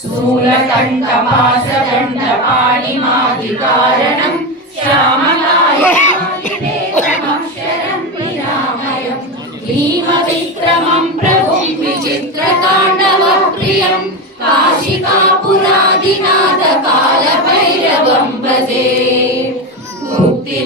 स्थूलकण्ठपाशदण्डपाणिमादिकारणं श्यामकायमादिदेवमक्षरं विरामयं भीमविक्रमं प्रभुं विचित्रताण्डवप्रियं काशिकापुरादिनाथकालभैरवं भजे।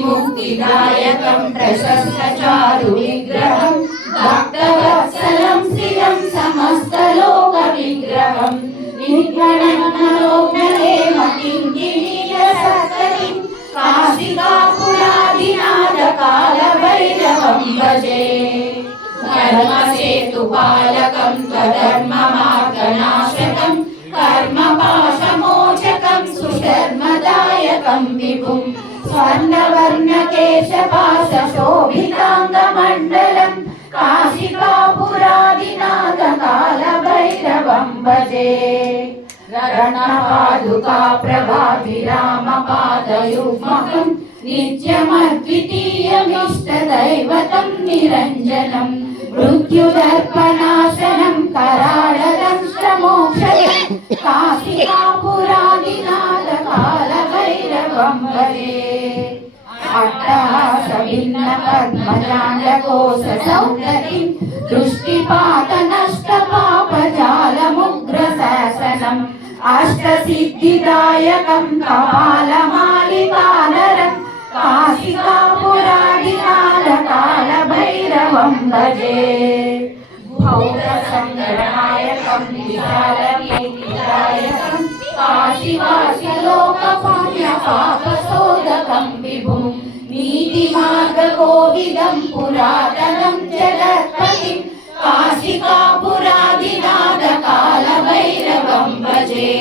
मुक्तिदायकं प्रशस्तचारुविग्रहं भक्तवत्सलं श्रियं समस्तलोकविग्रहं निर्गणनलोकनेमकिङ्किणीयसत्करिं काशिकापुरादिनाथकालभैरवं भजे। धर्मसेतुपालकं त्वधर्ममार्गनाशकं कर्मपाशमोचकं सुधर्मदायकं विभुं स्वर्णवर्णकेशपाशशोभिताङ्गमण्डलं काशिकापुरादिनाथकालभैरवं भजे। रणपादुका प्रभाभिरामपादयुग्मकं नित्यमद्वितीयमिष्टदैवतं निरञ्जनं मृत्युदर्पनाशनं कराळदंष्ट्रमोक्षयं काशिकापुरादिनाथकालभैरवं भजे। अट्टहासभिन्नपद्मजाण्डकोशसौन्दरीं दृष्टिपातनष्टपापजालमुग्रशासनम् अष्टसिद्धिदायकं कपालमालिकाधरं काशिकापुरादिनाथकालभैरवं भजे। भौतसङ्गनायकं विशालकीर्तिदायकं काशीवासिलोकपुण्यपापशोधकं विभुं नीतिमार्गकोविदं पुरातनं जगत्पतिं काशिकापुरादिनाथकालभैरवं भजे।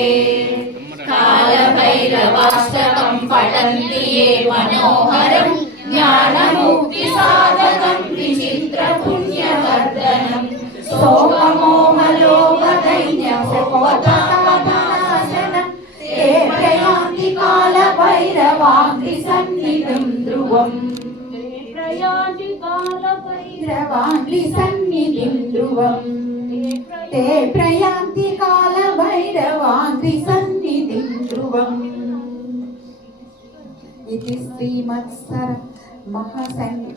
कालभैरवाष्टकं पठन्ति ये मनोहरं ज्ञानमुक्तिसाधकं विचित्रपुण्यवर्धनं शोकमोहलोकदैन्यशोकतापनाशनं ते प्रयान्ति कालभैरवाङ्घ्रिसन्निधिं ध्रुवम् कालभैरवाङ्घ्रिसन्निधिं ध्रुवम् ते प्रयान्ति कालभैरवाङ्घ्रिसन्निधिं ध्रुवम्। इति श्रीमत्सर महासंघ